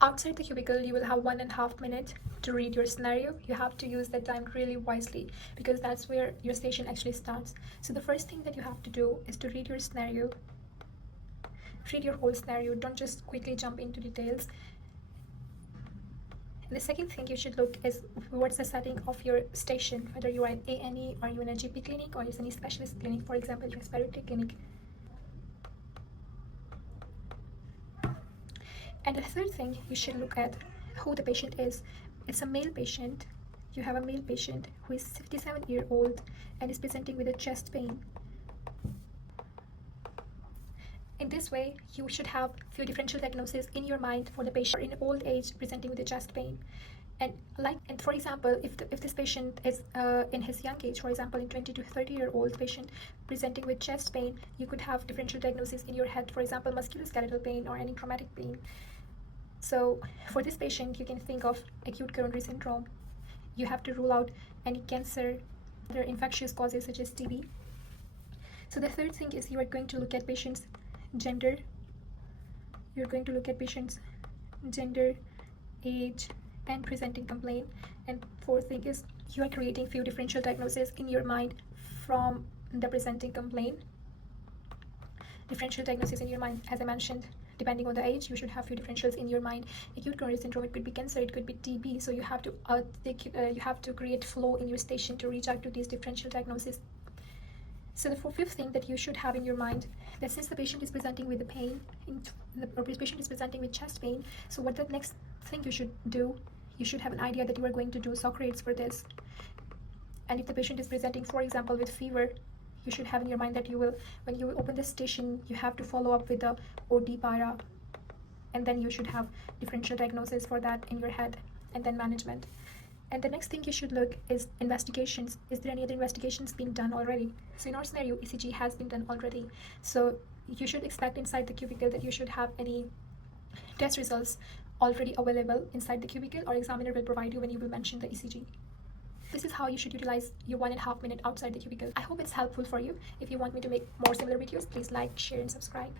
Outside the cubicle, you will have 1.5 minutes to read your scenario. You have to use that time really wisely because that's where your station actually starts. So the first thing that you have to do is to read your scenario. Read your whole scenario. Don't just quickly jump into details. And the second thing you should look is what's the setting of your station, whether you are an A&E or you're in a GP clinic or you're in a specialist clinic, for example, respiratory clinic. And the third thing you should look at who the patient is. It's a male patient. You have a male patient who is 57-year-old and is presenting with a chest pain. In this way, you should have few differential diagnoses in your mind for the patient in old age presenting with a chest pain. And for example, if this patient is in his young age, for example, in 20 to 30-year-old patient presenting with chest pain, you could have differential diagnoses in your head, for example, musculoskeletal pain or any traumatic pain. So for this patient, you can think of acute coronary syndrome. You have to rule out any cancer, other infectious causes such as TB. So the third thing is you are going to look at patient's gender. You're going to look at patient's gender, age, and presenting complaint. And fourth thing is you are creating few differential diagnoses in your mind from the presenting complaint. Differential diagnosis in your mind, as I mentioned, depending on the age, you should have few differentials in your mind. Acute coronary syndrome, it could be cancer, it could be TB. So you have to create flow in your station to reach out to these differential diagnoses. So the fifth thing that you should have in your mind, that since the patient is presenting with the pain, or the patient is presenting with chest pain, so what the next thing you should do, you should have an idea that you are going to do Socrates for this. And if the patient is presenting, for example, with fever, you should have in your mind that when you open the station, you have to follow up with the OD para, and then you should have differential diagnosis for that in your head, and then management. And the next thing you should look is investigations. Is there any other investigations being done already? So in our scenario, ECG has been done already. So you should expect inside the cubicle that you should have any test results already available inside the cubicle, or examiner will provide you when you will mention the ECG. This is how you should utilize your 1.5 minutes outside the cubicle. I hope it's helpful for you. If you want me to make more similar videos, please like, share, and subscribe.